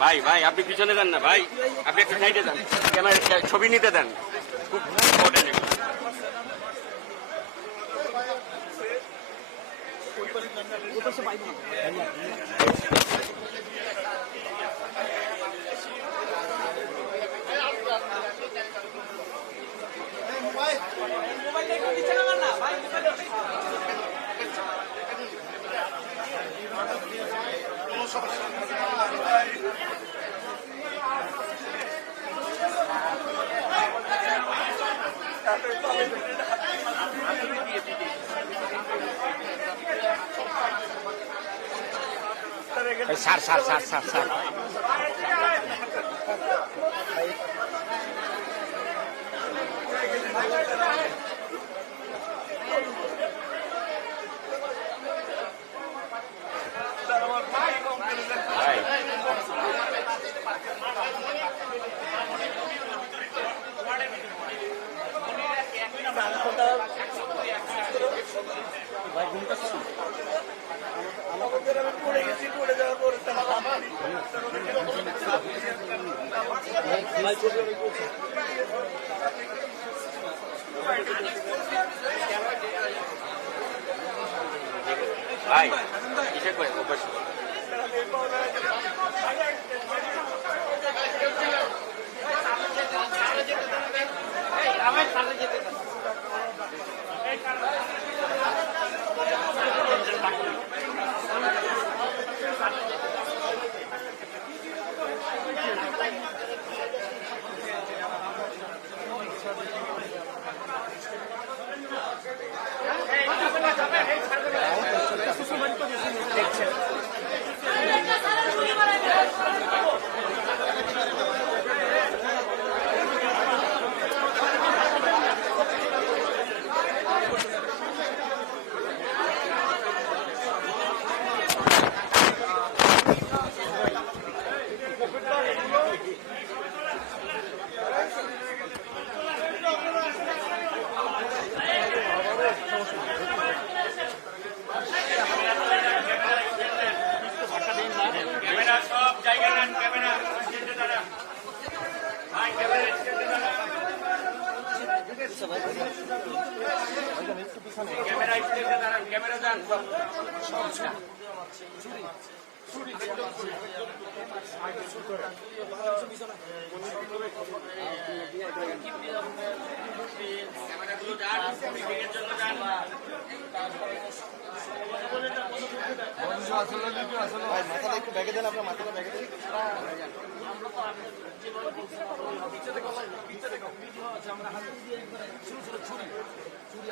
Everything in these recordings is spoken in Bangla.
ভাই ভাই আপনি পিছনে যান না ভাই। আপনি একটা সাইডে যান। ছবি নিতে দেন। 都是白的 sal, sal.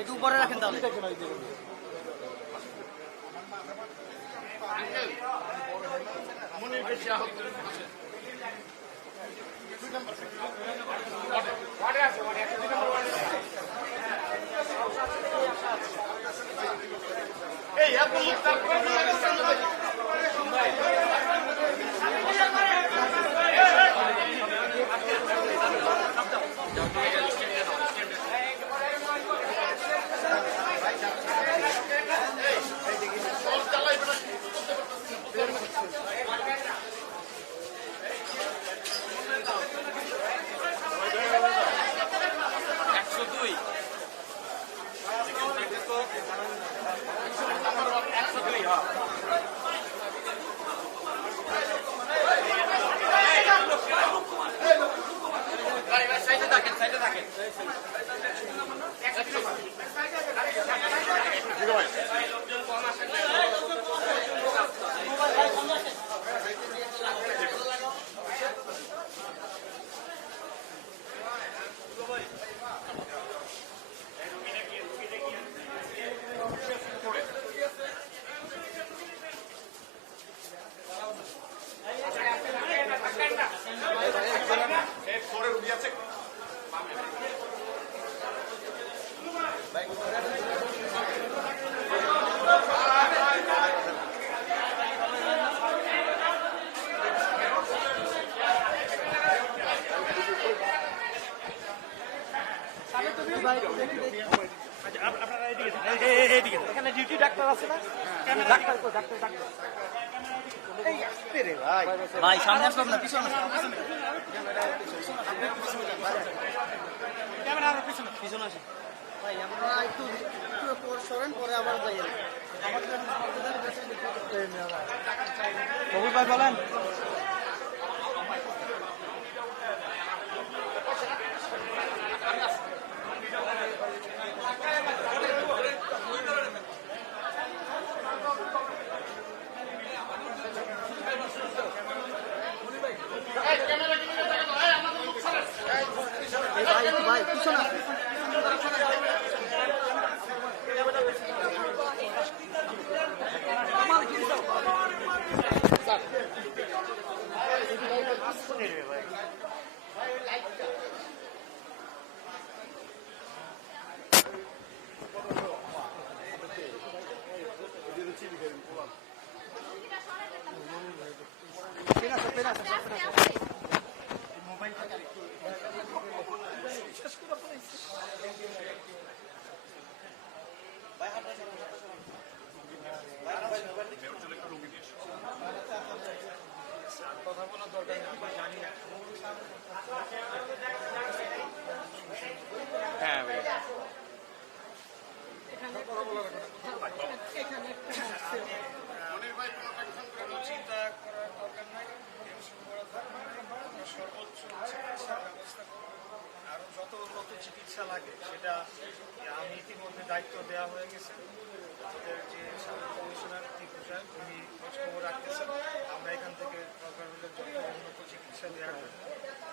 একটু উপরে রাখেন তাহলে। মনির বেশি আহত ভাই সামনে আসলাম না পিছনে পিছনে আসি। ভাই আমরা একটু সরেন পরে আবার যাই। কবুল বলেন। gracias. gracias. দায়িত্ব দেওয়া হয়ে গেছে। আমাদের যে সাধারণ কমিশনার টিপু সাহেব উনি খোঁজখবর রাখতেছেন। আমরা এখান থেকে দরকার হলে উন্নত চিকিৎসা দেওয়ার জন্য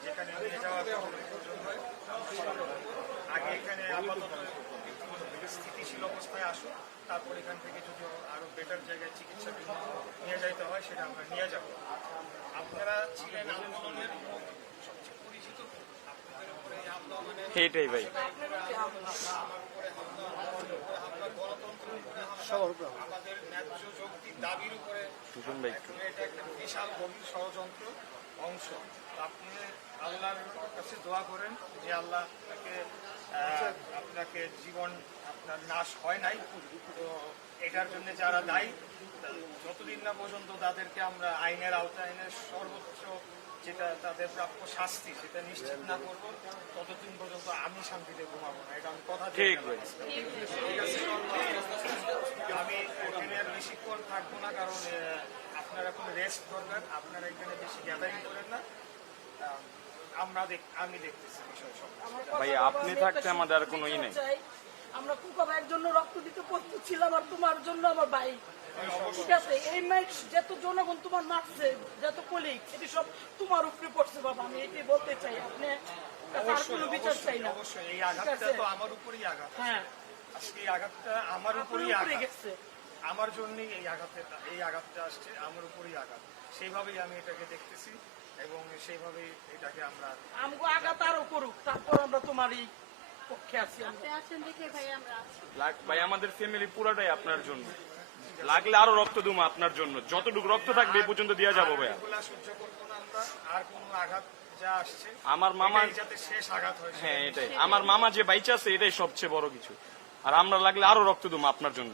যেখানে নিয়ে যাওয়ার প্রয়োজন হয়। আগে এখানে আপাতত স্থিতিশীল অবস্থায় আসুক তারপর এখান থেকে যদি আরও বেটার জায়গায় চিকিৎসার জন্য নিয়ে যাইতে হয় সেটা আমরা নিয়ে যাব। আপনারা ছিলেন আন্দোলনের সবচেয়ে পরিচিত আপনাদের উপরে আন্দোলনের এইটাই ভাই। গণতন্ত্রের উপরে আমাদের ন্যায্য একটু। বিশাল গভীর ষড়যন্ত্র অংশ আপনি আল্লাহর কাছে দোয়া করেন যে আল্লাহ আপনাকে আপনাকে জীবন আপনার নাশ হয় নাই তো এটার জন্য যারা দায়ী যতদিন না পর্যন্ত তাদেরকে আমরা আইনের আওতায় এনে সর্বোচ্চ যেটা তাদের প্রাপ্য শাস্তি সেটা নিশ্চিত না করব ততদিন পর্যন্ত আমি শান্তিতে ঘুমাবো না। এটা আমি কথা ঠিক? আমি এখানে আর বেশিক্ষণ থাকব না কারণ আপনার এখন রেস্ট দরকার আপনারা এখানে বেশি গ্যাদারিং করেন না। আমরা দেখ আমি দেখতেছি বিষয় সব। ভাই আপনি থাকতে আমাদের আর কোনো ই নেই। চাই। আমরা কুকা ভাইয়ের জন্য রক্ত দিতে প্রস্তুত ছিলাম আর তোমার জন্য আমার ভাই। ঠিক আছে এই মাইক যত জনগণ তোমার মারছে যত কলিগ এটি সব তোমার উপরে পড়ছে বাবা আমি এটাই বলতে চাই আপনি তার কোনো বিচার চাই না। অবশ্যই এই আঘাতটা তো আমার উপরই আঘাত হ্যাঁ। আজকে এই আঘাতটা আমার আপনার আঘাত। গেছে। আমার জন্যই এই আঘাতে এই আঘাতটা আসছে আমার উপরই আঘাত। সেইভাবেই আমি এটাকে দেখতেছি এবং সেইভাবেই এটাকে আমরা আমগো আঘাত আরও করুক তারপর আমরা তোমারই পক্ষে আছি। আমরা। আপনি আছেন দেখে ভাই আমরা আছি। লাগ ভাই আমাদের ফ্যামিলি পুরাটাই আপনার জন্য। লাগলে আরও রক্ত দুমো আপনার জন্য। যতটুকু রক্ত থাকবে এই পর্যন্ত দিয়ে যাব ভাইয়া। আমরা আর কোনো আঘাত আমার মামা শেষ আঘাত হয় হ্যাঁ এটাই। আমার মামা যে বাইচে আছে এটাই সবচেয়ে বড় কিছু। আর আমরা লাগলে আরও রক্ত দুমো আপনার জন্য।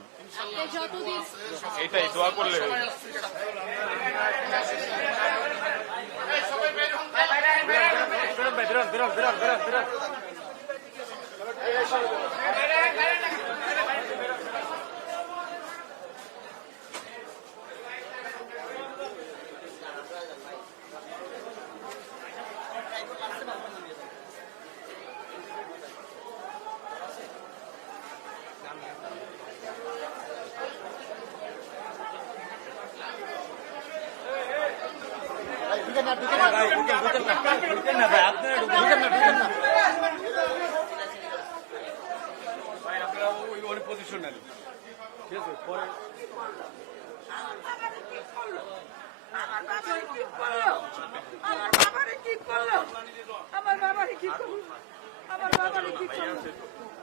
এটাই দোয়া করলে হবে। বেরোন বেরোন বেরোন বেরোন বেরোন বেরোন ভাই ঢুকেন ঢুকেন না ঢুকেন না ভাই আপনারা ঢুকেন না ঢুকেন না ভাই আপনারা পজিশন নেন ঠিক আছে পরে আমার বাবারে কি করল আমার বাবারে কি করল আমার বাবারে কি করল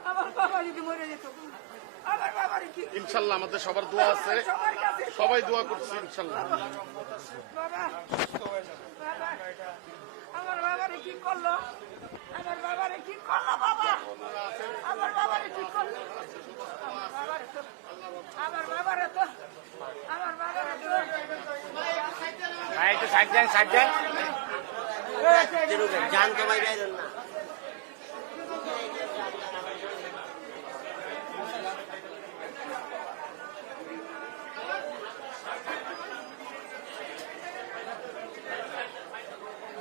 আমার বাবা যদি মরে যেত আমার বাবারে কি ইনশাল্লাহ আমাদের সবার দোয়া আছে। সবাই দোয়া করছে ইনশাল্লাহ। বাবা বাবা আমার বাবারে কি করল আমার বাবারে কি করল? ভাই একটু সাইড যান সাইড যান জানতে বাইরে না।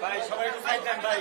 ভাই সবাই একটু সাইড যান ভাই।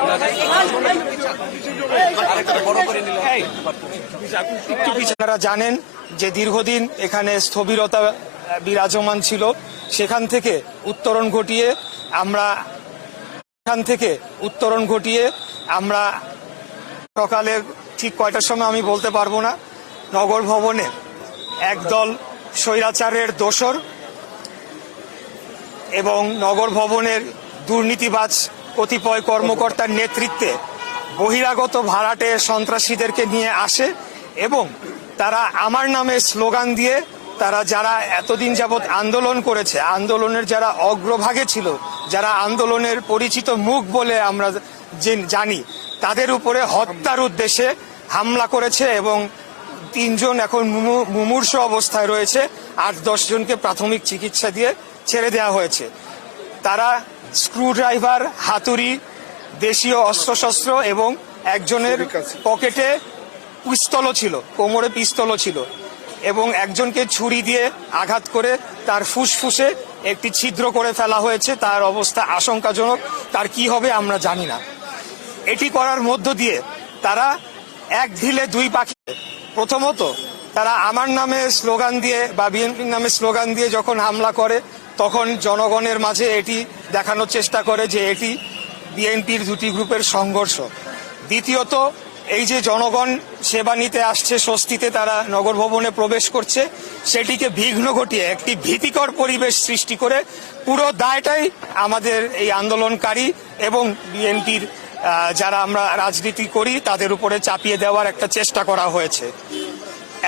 আপনারা জানেন যে দীর্ঘদিন এখানে স্থবিরতা বিরাজমান ছিল। সেখান থেকে উত্তরণ ঘটিয়ে আমরা সেখান থেকে উত্তরণ ঘটিয়ে আমরা সকালে ঠিক কয়টার সময় আমি বলতে পারব না। নগর ভবনে একদল স্বৈরাচারের দোসর এবং নগর ভবনের দুর্নীতিবাজ কতিপয় কর্মকর্তার নেতৃত্বে বহিরাগত ভাড়াটে সন্ত্রাসীদেরকে নিয়ে আসে এবং তারা আমার নামে স্লোগান দিয়ে তারা যারা এতদিন যাবৎ আন্দোলন করেছে, আন্দোলনের যারা অগ্রভাগে ছিল, যারা আন্দোলনের পরিচিত মুখ বলে আমরা জানি, তাদের উপরে হত্যার উদ্দেশ্যে হামলা করেছে এবং তিনজন এখন মুমু- মুমূর্ষু অবস্থায় রয়েছে, আট জনকে প্রাথমিক চিকিৎসা দিয়ে ছেড়ে দেওয়া হয়েছে। তারা স্ক্রু ড্রাইভার হাতুড়ি দেশীয় অস্ত্রশস্ত্র এবং একজনের পকেটে পিস্তলও ছিল কোমরে পিস্তলও ছিল এবং একজনকে ছুরি দিয়ে আঘাত করে তার ফুসফুসে একটি ছিদ্র করে ফেলা হয়েছে। তার অবস্থা আশঙ্কাজনক। তার কি হবে আমরা জানি না। এটি করার মধ্য দিয়ে তারা এক ঢিলে দুই পাখি প্রথমত তারা আমার নামে স্লোগান দিয়ে বা বিএনপির নামে স্লোগান দিয়ে যখন হামলা করে তখন জনগণের মাঝে এটি দেখানোর চেষ্টা করে যে এটি বিএনপির দুটি গ্রুপের সংঘর্ষ। দ্বিতীয়ত, এই যে জনগণ সেবা নিতে আসছে, স্বস্তিতে তারা নগর ভবনে প্রবেশ করছে, সেটিকে বিঘ্ন ঘটিয়ে একটি ভীতিকর পরিবেশ সৃষ্টি করে পুরো দায়টাই আমাদের এই আন্দোলনকারী এবং বিএনপির যারা আমরা রাজনীতি করি, তাদের উপরে চাপিয়ে দেওয়ার একটা চেষ্টা করা হয়েছে।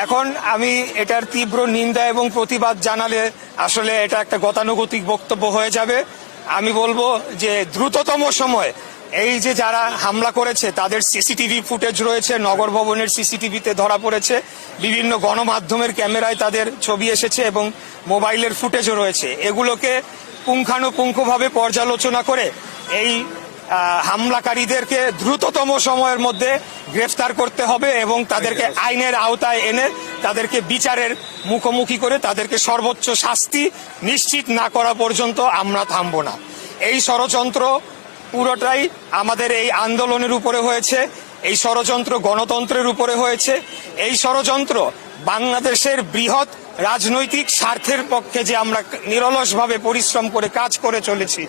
এখন আমি এটার তীব্র নিন্দা এবং প্রতিবাদ জানালে আসলে এটা একটা গতানুগতিক বক্তব্য হয়ে যাবে। আমি বলব যে দ্রুততম সময় এই যে যারা হামলা করেছে, তাদের সিসিটিভি ফুটেজ রয়েছে, নগর ভবনের সিসিটিভিতে ধরা পড়েছে, বিভিন্ন গণমাধ্যমের ক্যামেরায় তাদের ছবি এসেছে এবং মোবাইলের ফুটেজও রয়েছে। এগুলোকে পুঙ্খানুপুঙ্খভাবে পর্যালোচনা করে এই হামলাকারীদেরকে দ্রুততম সময়ের মধ্যে গ্রেফতার করতে হবে এবং তাদেরকে আইনের আওতায় এনে তাদেরকে বিচারের মুখোমুখি করে তাদেরকে সর্বোচ্চ শাস্তি নিশ্চিত না করা পর্যন্ত আমরা থামব না। এই ষড়যন্ত্র পুরোটাই আমাদের এই আন্দোলনের উপরে হয়েছে এই ষড়যন্ত্র গণতন্ত্রের উপরে হয়েছে। এই ষড়যন্ত্র বাংলাদেশের বৃহৎ রাজনৈতিক স্বার্থের পক্ষে যে আমরা নিরলসভাবে পরিশ্রম করে কাজ করে চলেছি,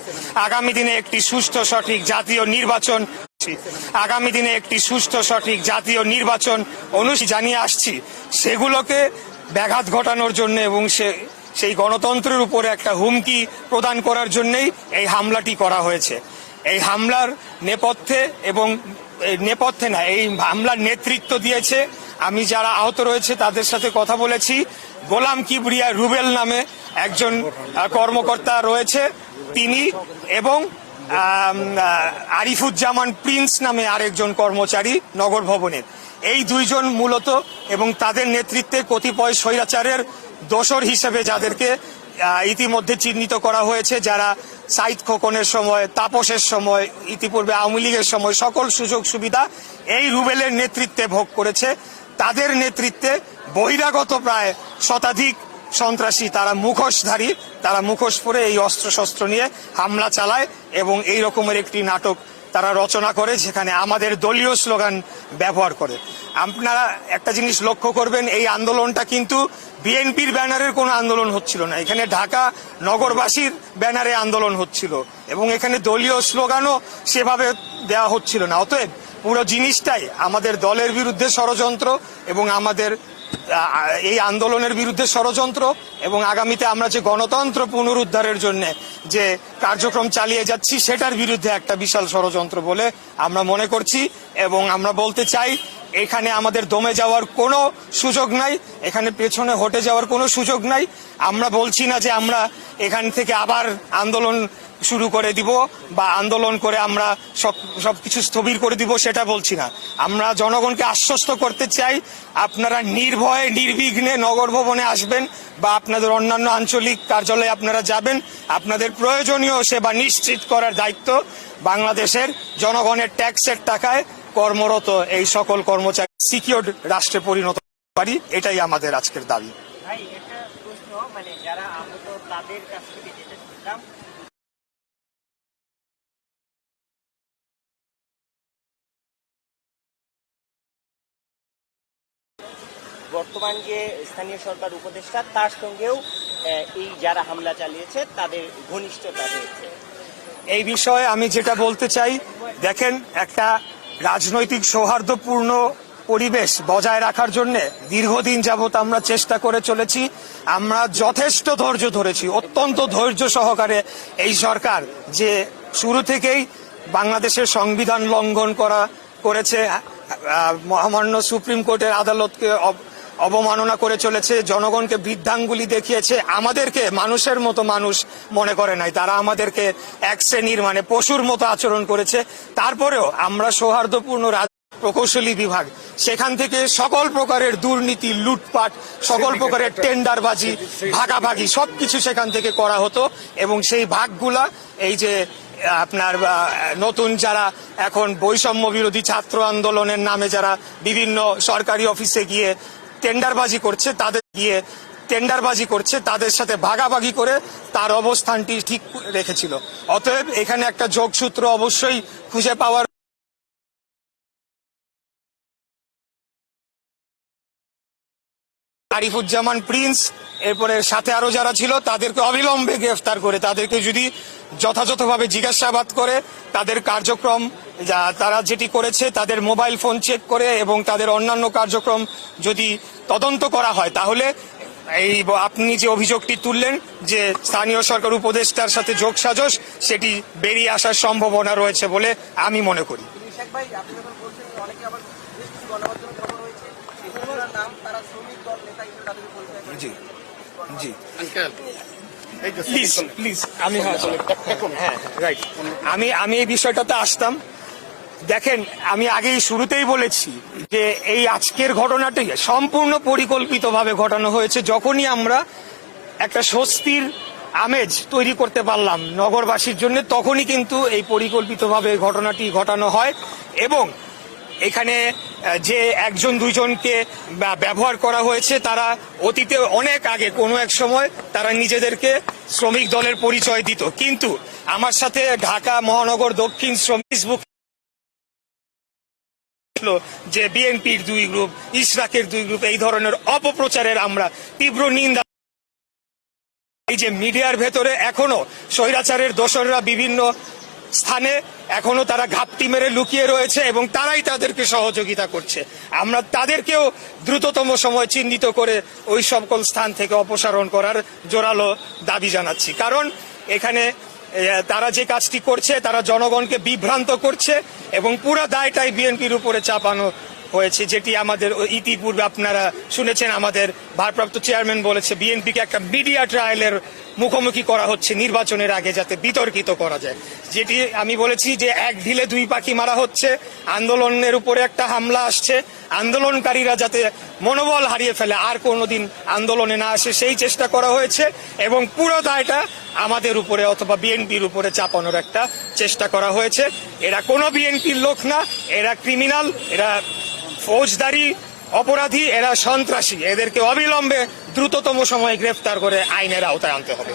আগামী দিনে একটি সুষ্ঠু সঠিক জাতীয় নির্বাচন আগামী দিনে একটি সুষ্ঠু সঠিক জাতীয় নির্বাচন অনুষ্ঠিত জানিয়ে আসছি, সেগুলোকে ব্যাঘাত ঘটানোর জন্য এবং সে সেই গণতন্ত্রের উপরে একটা হুমকি প্রদান করার জন্যই এই হামলাটি করা হয়েছে। এই হামলার নেপথ্যে এবং নেপথ্যে না, এই হামলার নেতৃত্ব দিয়েছে আমি যারা আহত রয়েছে, তাদের সাথে কথা বলেছি। গোলাম কিবরিয়া রুবেল নামে একজন কর্মকর্তা রয়েছে তিনি এবং আরিফুজ্জামান প্রিন্স নামে আরেকজন কর্মচারী নগর ভবনের। এই দুইজন মূলত এবং তাদের নেতৃত্বে কতিপয় স্বৈরাচারের দোসর হিসেবে যাদেরকে ইতিমধ্যে চিহ্নিত করা হয়েছে, যারা সাইদ খোকনের সময়, তাপসের সময়, ইতিপূর্বে আওয়ামী লীগের সময় সকল সুযোগ সুবিধা এই রুবেলের নেতৃত্বে ভোগ করেছে। তাদের নেতৃত্বে বহিরাগত প্রায় শতাধিক সন্ত্রাসী, তারা মুখোশধারী, তারা মুখোশ পরে এই অস্ত্রশস্ত্র নিয়ে হামলা চালায় এবং এই রকমের একটি নাটক তারা রচনা করে, যেখানে আমাদের দলীয় স্লোগান ব্যবহার করে। আপনারা একটা জিনিস লক্ষ্য করবেন, এই আন্দোলনটা কিন্তু বিএনপির ব্যানারের কোনো আন্দোলন হচ্ছিল না। এখানে ঢাকা নগরবাসীর ব্যানারে আন্দোলন হচ্ছিল এবং এখানে দলীয় স্লোগানও সেভাবে দেওয়া হচ্ছিল না। অতএব পুরো জিনিসটাই আমাদের দলের বিরুদ্ধে ষড়যন্ত্র এবং আমাদের এই আন্দোলনের বিরুদ্ধে ষড়যন্ত্র এবং আগামীতে আমরা যে গণতন্ত্র পুনরুদ্ধারের জন্য যে কার্যক্রম চালিয়ে যাচ্ছি, সেটার বিরুদ্ধে একটা বিশাল ষড়যন্ত্র বলে আমরা মনে করছি এবং আমরা বলতে চাই এখানে আমাদের দমে যাওয়ার কোনো সুযোগ নাই, এখানে পেছনে হটে যাওয়ার কোনো সুযোগ নাই। আমরা বলছি না যে আমরা এখান থেকে আবার আন্দোলন শুরু করে দিব বা আন্দোলন করে আমরা সব সবকিছু স্থবির করে দিব, সেটা বলছি না। আমরা জনগণকে আশ্বস্ত করতে চাই, আপনারা নির্ভয়ে, নির্বিঘ্নে নগর ভবনে আসবেন বা আপনাদের অন্যান্য আঞ্চলিক কার্যালয়ে আপনারা যাবেন। আপনাদের প্রয়োজনীয় সেবা নিশ্চিত করার দায়িত্ব বাংলাদেশের জনগণের ট্যাক্সের টাকায়। কর্মরত এই সকল কর্মচারী সিকিউর্ড রাষ্ট্রে পরিণত পারি এটাই আমাদের আজকের দাবি। মানে যারা আহত তাদের কাছ থেকে যেটা শুনলাম বর্তমান যে স্থানীয় সরকার উপদেষ্টা তার সঙ্গেও এই যারা হামলা চালিয়েছে তাদের ঘনিষ্ঠতা রয়েছে। এই বিষয়ে আমি যেটা বলতে চাই দেখেন একটা রাজনৈতিক সৌহার্দ্যপূর্ণ পরিবেশ বজায় রাখার জন্য দীর্ঘদিন যাবৎ আমরা চেষ্টা করে চলেছি। আমরা যথেষ্ট ধৈর্য ধরেছি, অত্যন্ত ধৈর্য সহকারে এই সরকার যে শুরু থেকেই বাংলাদেশের সংবিধান লঙ্ঘন করা করেছে মহামান্য সুপ্রিম কোর্টের আদালতকে অবমাননা করে চলেছে জনগণকে বৃদ্ধাঙ্গুলি দেখিয়েছে আমাদেরকে মানুষের মতো মানুষ মনে করে নাই। তারা আমাদেরকে এক শ্রেণির মানে পশুর মতো আচরণ করেছে। তারপরেও আমরা সৌহার্দ্যপূর্ণ প্রকৌশলী বিভাগ সেখান থেকে সকল প্রকারের দুর্নীতি লুটপাট সকল প্রকারের টেন্ডারবাজি ভাগাভাগি সবকিছু সেখান থেকে করা হতো এবং সেই ভাগগুলা এই যে আপনার নতুন যারা এখন বৈষম্য বিরোধী ছাত্র আন্দোলনের নামে যারা বিভিন্ন সরকারি অফিসে গিয়ে টেন্ডারবাজি করছে, তাদের গিয়ে টেন্ডারবাজি করছে, তাদের সাথে ভাগাভাগি করে তার অবস্থানটি ঠিক রেখেছিল। অতএব এখানে একটা যোগসূত্র অবশ্যই খুঁজে পাওয়ার আরিফুজ্জামান প্রিন্স, এরপরে সাথে আরও যারা ছিল, তাদেরকে অবিলম্বে গ্রেফতার করে, তাদেরকে যদি যথাযথভাবে জিজ্ঞাসাবাদ করে তাদের কার্যক্রম যা তারা যেটি করেছে তাদের মোবাইল ফোন চেক করে এবং তাদের অন্যান্য কার্যক্রম যদি তদন্ত করা হয় তাহলে এই আপনি যে অভিযোগটি তুললেন যে স্থানীয় সরকার উপদেষ্টার সাথে যোগসাজশ সেটি বেরিয়ে আসার সম্ভাবনা রয়েছে বলে আমি মনে করি। ইশাক ভাই আপনি যখন বলছেন অনেকে আবার বেশ কিছু গণমাধ্যমে খবর হয়েছে সেগুলোর নাম তারা শ্রমিক দল নেতা হিসেবে তাদেরকে পরিচয় করে জি জি। প্লিজ প্লিজ আমি হ্যাঁ হ্যাঁ রাইট আমি আমি এই বিষয়টাতে আসতাম। দেখেন আমি আগেই শুরুতেই বলেছি যে এই আজকের ঘটনাটি সম্পূর্ণ পরিকল্পিতভাবে ঘটানো হয়েছে যখনই আমরা একটা স্বস্তির আমেজ তৈরি করতে পারলাম নগরবাসীর জন্য তখনই কিন্তু এই পরিকল্পিতভাবে ঘটনাটি ঘটানো হয় এবং এখানে যে একজন দুইজনকে ব্যবহার করা হয়েছে, তারা অতীতে অনেক আগে, কোনো এক সময় তারা নিজেদেরকে শ্রমিক দলের পরিচয় দিত। কিন্তু আমার সাথে ঢাকা মহানগর দক্ষিণ শ্রমিক যে বিএনপির দুই গ্রুপ, ইশরাকের দুই গ্রুপ, এই ধরনের অপপ্রচারের আমরা তীব্র নিন্দা এই যে মিডিয়ার ভেতরে এখনও স্বৈরাচারের দোসররা বিভিন্ন স্থানে এখনও তারা ঘাপটি মেরে লুকিয়ে রয়েছে এবং তারাই তাদেরকে সহযোগিতা করছে। আমরা তাদেরকেও দ্রুততম সময় চিহ্নিত করে ওই সকল স্থান থেকে অপসারণ করার জোরালো দাবি জানাচ্ছি। কারণ এখানে তারা যে কাজটি করছে, তারা জনগণকে বিভ্রান্ত করছে এবং পুরো দায়টাই বিএনপির উপরে চাপানো হয়েছে, যেটি আমাদের ইতিপূর্বে আপনারা শুনেছেন, আমাদের ভারপ্রাপ্ত চেয়ারম্যান বলেছে, বিএনপিকে একটা মিডিয়া ট্রায়ালের মুখোমুখি করা হচ্ছে নির্বাচনের আগে যাতে বিতর্কিত করা যায়। যেটি আমি বলেছি যে এক ঢিলে দুই পাখি মারা হচ্ছে, আন্দোলনের উপরে একটা হামলা আসছে। আন্দোলনকারীরা যাতে মনোবল হারিয়ে ফেলে, আর কোনোদিন আন্দোলনে না আসে সেই চেষ্টা করা হয়েছে এবং পুরো দায়টা আমাদের উপরে অথবা বিএনপির উপরে চাপানোর একটা চেষ্টা করা হয়েছে। এরা কোনো বিএনপির লোক না, এরা ক্রিমিনাল, এরা ফৌজদারি অপরাধী এরা সন্ত্রাসী। এদেরকে অবিলম্বে দ্রুততম সময়ে গ্রেফতার করে আইনের আওতায় আনতে হবে।